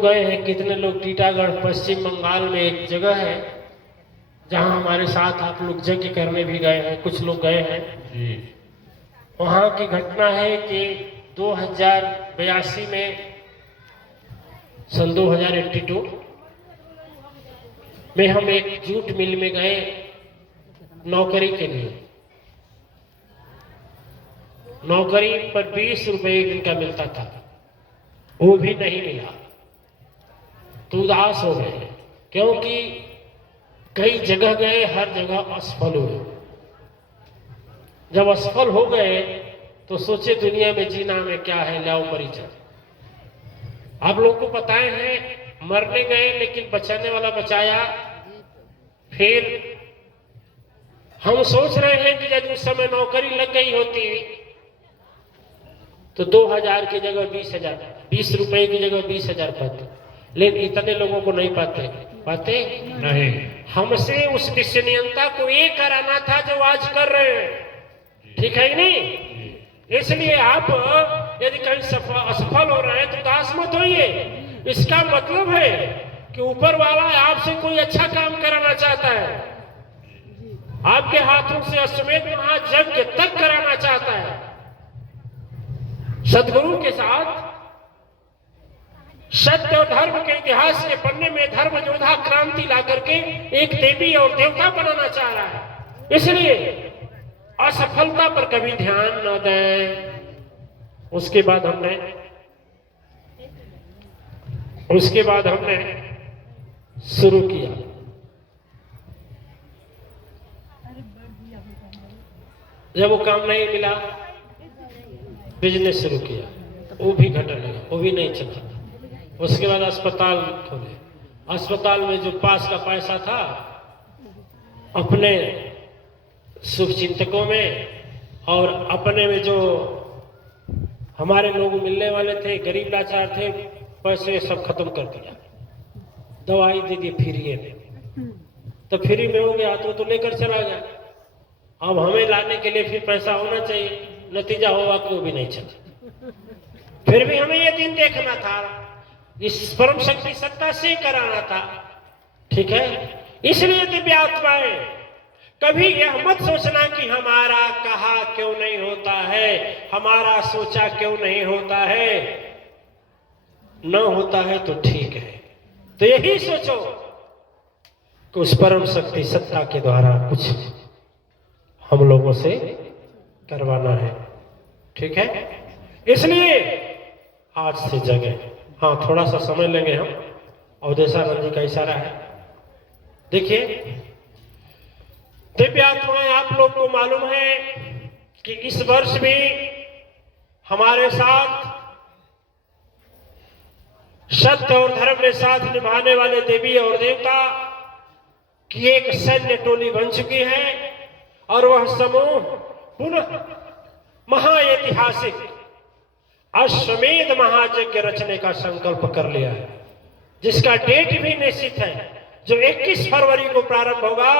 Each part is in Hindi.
गए हैं, कितने लोग टीटागढ़ पश्चिम बंगाल में एक जगह है जहां हमारे साथ आप लोग यज्ञ करने भी गए हैं, कुछ लोग गए हैं जी। वहां की घटना है कि 2082 में सन 2082 में हम एक जूट मिल में गए नौकरी के लिए। नौकरी पर 20 रुपए एक दिन का मिलता था, वो भी नहीं मिला तो उदास हो गए, क्योंकि कई जगह गए, हर जगह असफल हुए। जब असफल हो गए तो सोचे दुनिया में जीना में क्या है, लाओ मरी जाए। आप लोगों को बताए हैं, मरने गए लेकिन बचाने वाला बचाया। फिर हम सोच रहे हैं कि यदि उस समय नौकरी लग गई होती तो 2000 की जगह 20,000, 20 रुपए की जगह 20,000 पाते, लेकिन इतने लोगों को नहीं पाते नहीं। हमसे उस विश्वसनीयता को ये कराना था जो आज कर रहे हैं, ठीक है नहीं? इसलिए आप यदि कहीं असफल हो रहे हैं तो उदास मत होइए। इसका मतलब है कि ऊपर वाला आपसे कोई अच्छा काम कराना चाहता है, आपके हाथों से अश्वमेध महायज्ञ तक कराना चाहता है। सदगुरु के साथ सत्य और धर्म के इतिहास के पन्ने में धर्म योद्धा क्रांति ला करके एक देवी और देवता बनाना चाह रहा है। इसलिए असफलता पर कभी ध्यान न दें। उसके बाद हमने शुरू किया। जब वो काम नहीं मिला, बिजनेस शुरू किया, वो भी घटने लगा, वो भी नहीं चला। उसके बाद अस्पताल खोले। अस्पताल में जो पास का पैसा था अपने शुभचिंतकों में और अपने में जो हमारे लोग मिलने वाले थे, गरीब लाचार थे, पैसे सब खत्म कर दिया। दवाई दे दी फ्री में, तो फ्री में हो गया तो लेकर चला गया। अब हमें लाने के लिए फिर पैसा होना चाहिए, नतीजा हुआ कि वो भी नहीं चला। फिर भी हमें ये दिन देखना था, इस परम शक्ति सत्ता से कराना था, ठीक है? इसलिए दिव्य आत्माएं कभी यह मत सोचना कि हमारा कहा क्यों नहीं होता है, हमारा सोचा क्यों नहीं होता है। न होता है तो ठीक है, तो यही सोचो कि उस परम शक्ति सत्ता के द्वारा कुछ हम लोगों से करवाना है, ठीक है? इसलिए आज से जगह, हाँ थोड़ा सा समय लेंगे हम। अवधेशानंद जी का इशारा है, देखिए। दिव्य आत्माएं, आप लोग को मालूम है कि इस वर्ष भी हमारे साथ सत्य और धर्म में साथ निभाने वाले देवी और देवता की एक सैन्य टोली बन चुकी है, और वह समूह पुनः महाऐतिहासिक अश्वमेध महायज्ञ रचने का संकल्प कर लिया है, जिसका डेट भी निश्चित है, जो 21 फरवरी को प्रारंभ होगा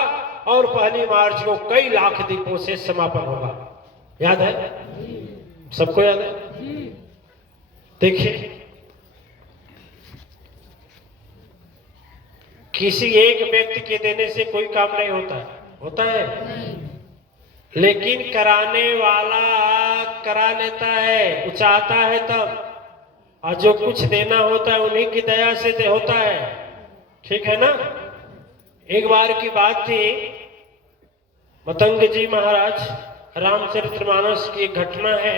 और 1 मार्च को कई लाख दीपों से समापन होगा। याद है? सबको याद है? देखिए, किसी एक व्यक्ति के देने से कोई काम नहीं होता है, लेकिन कराने वाला करा लेता है, वो चाहता है तब, और जो कुछ देना होता है उन्हीं की दया से होता है, ठीक है ना? एक बार की बात थी, मतंग जी महाराज, रामचरितमानस की एक घटना है।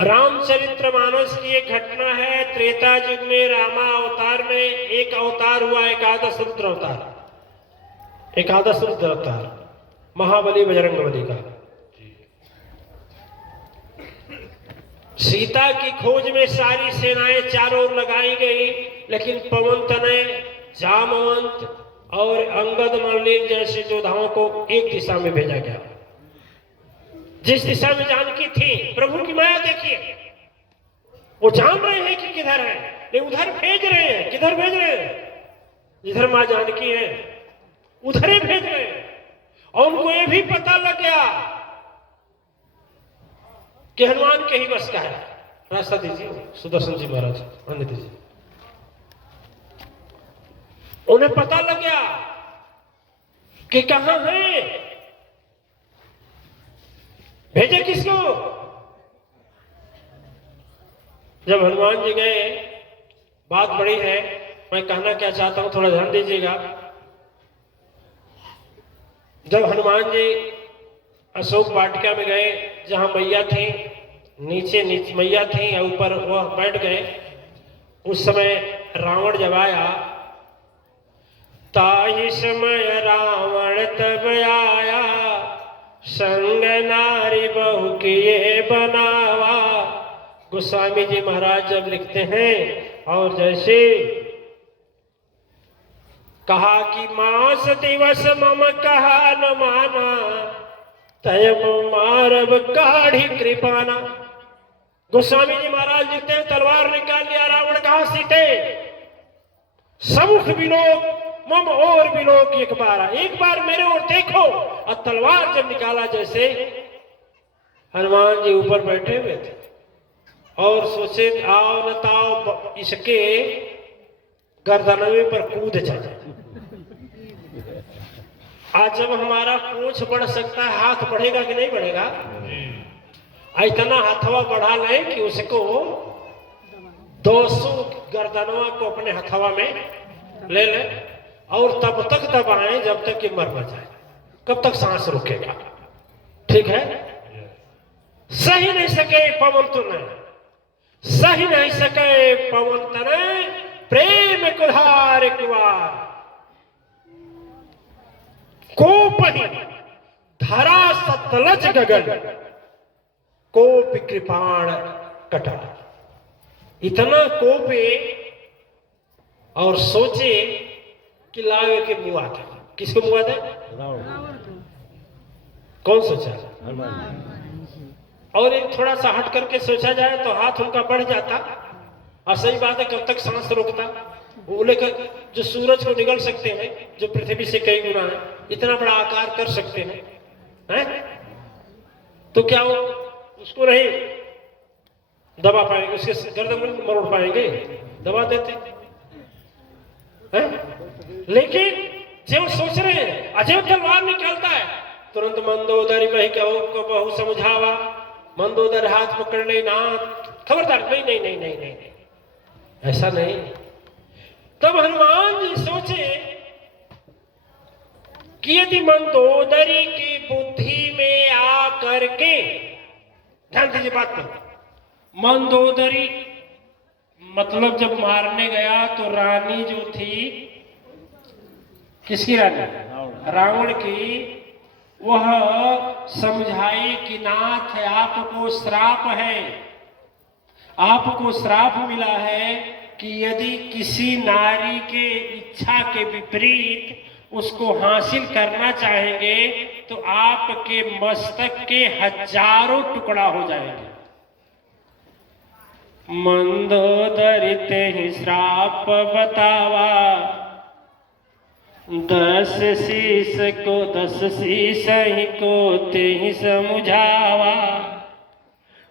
रामचरितमानस की एक घटना है। त्रेता युग में रामा अवतार में एक अवतार हुआ, एकादश रुद्र अवतार, एकादश रुद्र अवतार महाबली बजरंगबली का। सीता की खोज में सारी सेनाएं चारों ओर लगाई गई, लेकिन पवन तनय, जामवंत और अंगद मल्लिक जैसे योद्धाओं को एक दिशा में भेजा गया। जिस दिशा में जानकी थी, प्रभु की माया देखिए, वो जान रहे हैं कि किधर है, लेकिन उधर भेज रहे हैं। किधर भेज रहे हैं? जिधर मां जानकी है उधर ही भेज रहे हैं। और उनको ये भी पता लग गया कि हनुमान के ही बस का है, रास्ता दीजिए सुदर्शन जी महाराज, आने दीजिए। उन्हें पता लग गया कि कहां है, भेजे किसको। जब हनुमान जी गए, बात बड़ी है, मैं कहना क्या चाहता हूं थोड़ा ध्यान दीजिएगा। जब हनुमान जी अशोक वाटिका में गए, जहां मैया थी, नीचे मैया थी और ऊपर वह बैठ गए, उस समय रावण जब आया, ताहि समय रावण तब आया, संग नारी बहु किए बनावा। गोस्वामी जी महाराज जब लिखते हैं, और जैसे कहा कि मास दिवस मम कहा न माना, तयम मारब काढ़ी कृपाना। गोस्वामी जी महाराज लिखते हैं, तलवार निकाल लिया रावण, कहा सीते समुख विलोक मम और विलोक एक बार मेरे ओर देखो। और तलवार जब निकाला, जैसे हनुमान जी ऊपर बैठे हुए थे और सोचे आओ न ताओ इसके गर्दनवे पर कूद जाए। आज जब हमारा पूंछ बढ़ सकता है, हाथ बढ़ेगा कि नहीं बढ़ेगा? इतना हथवा बढ़ा लें कि उसको 200 गर्दनवा को अपने हथवा में ले ले, और तब तक दबाएं जब तक कि मर न जाए। कब तक सांस रुकेगा? ठीक है। सही नहीं सके पवन तने, सही नहीं सके पवन तने, प्रेम कुल्हार कुवार। कोप ही धरा सतलज गगन, कोप कृपाण कटा। इतना कोपे और सोचे कि लावे के मुआ था। किसको मुआ था? कौन सोचा? और एक थोड़ा सा हट करके सोचा जाए तो हाथ उनका बढ़ जाता। और सही बात है, कब तक सांस रोकता? वो लेकर जो सूरज को निगल सकते हैं, जो पृथ्वी से कई गुना है, इतना बड़ा आकार कर सकते हैं, तो क्या वो उसको नहीं दबा पाएंगे? उसके गर्दन मरोड़ पाएंगे? दबा देते हैं। लेकिन जब सोच रहे हैं, अजय तलवार निकलता है, तुरंत मंदोदरी बही को बहु समझावा। मंदोदर हाथ पकड़ ले, ना खबरदार, नहीं नहीं नहीं नहीं नहीं, ऐसा नहीं। तब हनुमान जी सोचे कि यदि मंदोदरी की बुद्धि में आ करके, ध्यान दीजिए बात पर, मंदोदरी मतलब जब मारने गया तो रानी जो थी, किसकी रानी? रावण की। वह समझाई कि नाथ आपको श्राप है, आपको श्राप मिला है कि यदि किसी नारी के इच्छा के विपरीत उसको हासिल करना चाहेंगे तो आपके मस्तक के 1000 टुकड़ा हो जाएंगे। मंदोदरी ते ही श्राप बतावा, 10 शीश को 10 शीश ही को ते ही समझावा।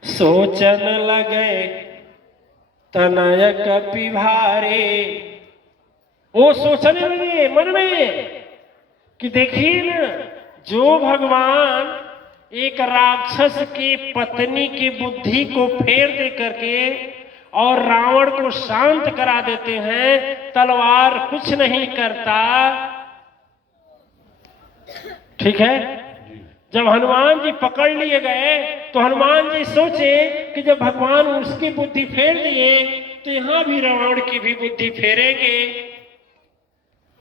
सोचन लगे तनय कपि भारे, वो सोचने लगे मन में कि देखिए न, जो भगवान एक राक्षस की पत्नी की बुद्धि को फेर दे करके और रावण को शांत करा देते हैं, तलवार कुछ नहीं करता। ठीक है। जब हनुमान जी पकड़ लिए गए तो हनुमान जी सोचे कि जब भगवान उसकी बुद्धि फेर दिए तो यहां भी रावण की भी बुद्धि फेरेंगे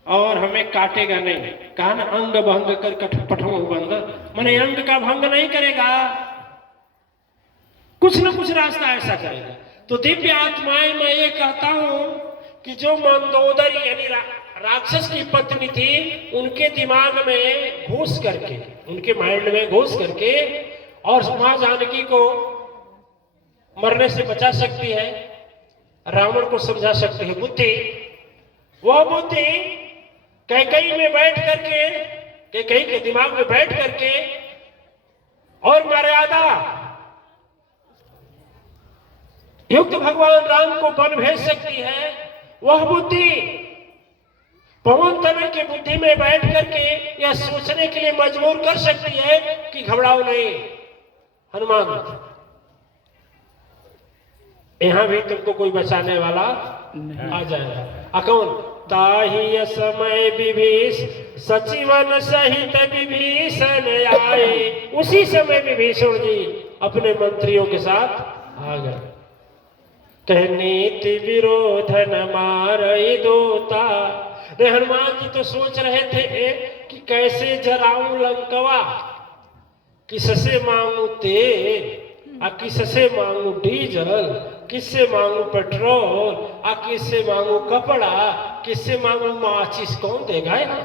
और हमें काटेगा नहीं। कहा ना, अंग भंग कर कठपठों बंद, माने अंग का भंग नहीं करेगा, कुछ न कुछ रास्ता ऐसा करेगा। तो दिव्य आत्माएं, मैं ये कहता हूं कि जो मंदोदरी यानी राक्षस की पत्नी थी, उनके दिमाग में घुस करके, उनके माइंड में घुस करके और मां जानकी को मरने से बचा सकती है, रावण को समझा सकती है बुद्धि। वह बुद्धि कैकेयी में बैठ करके, कैकेयी के दिमाग में बैठ करके और मर्यादा युक्त भगवान राम को वन भेज सकती है, वह बुद्धि पवन तनय की बुद्धि में बैठ करके यह सोचने के लिए मजबूर कर सकती है कि घबराओ नहीं हनुमान, यहां भी तुमको कोई बचाने वाला आ जाएगा। कौन? ताहि समय विभीष सचिवन सहित विभीषण आए। उसी समय विभीषण जी अपने मंत्रियों के साथ आ गए। कहनीति विरोधन मारई दोता। हनुमान जी तो सोच रहे थे कि कैसे जराऊं लंकवा, किससे मांगू तेल और किससे मांगू डीजल, किससे मांगू पेट्रोल और किससे मांगू कपड़ा, किससे मांगू माचिस। कौन देगा यहाँ?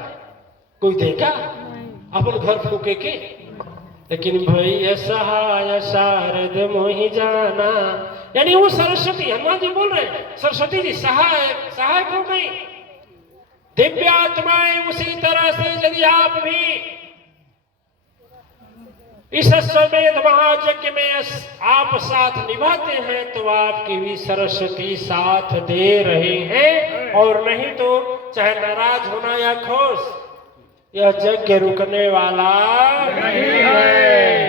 कोई देगा अपन घर फूके के? लेकिन भैया सहाय शारद मोहि जाना, यानी वो सरस्वती, हनुमान जी बोल रहे हैं सरस्वती जी सहायक हो गई। दिव्य आत्माएं उसी तरह से यदि आप भी इस अश्वमेध महायज्ञ में आप साथ निभाते हैं तो आपकी भी सरस्वती साथ दे रहे हैं। और नहीं तो चाहे नाराज होना या खुश, यह यज्ञ रुकने वाला नहीं है।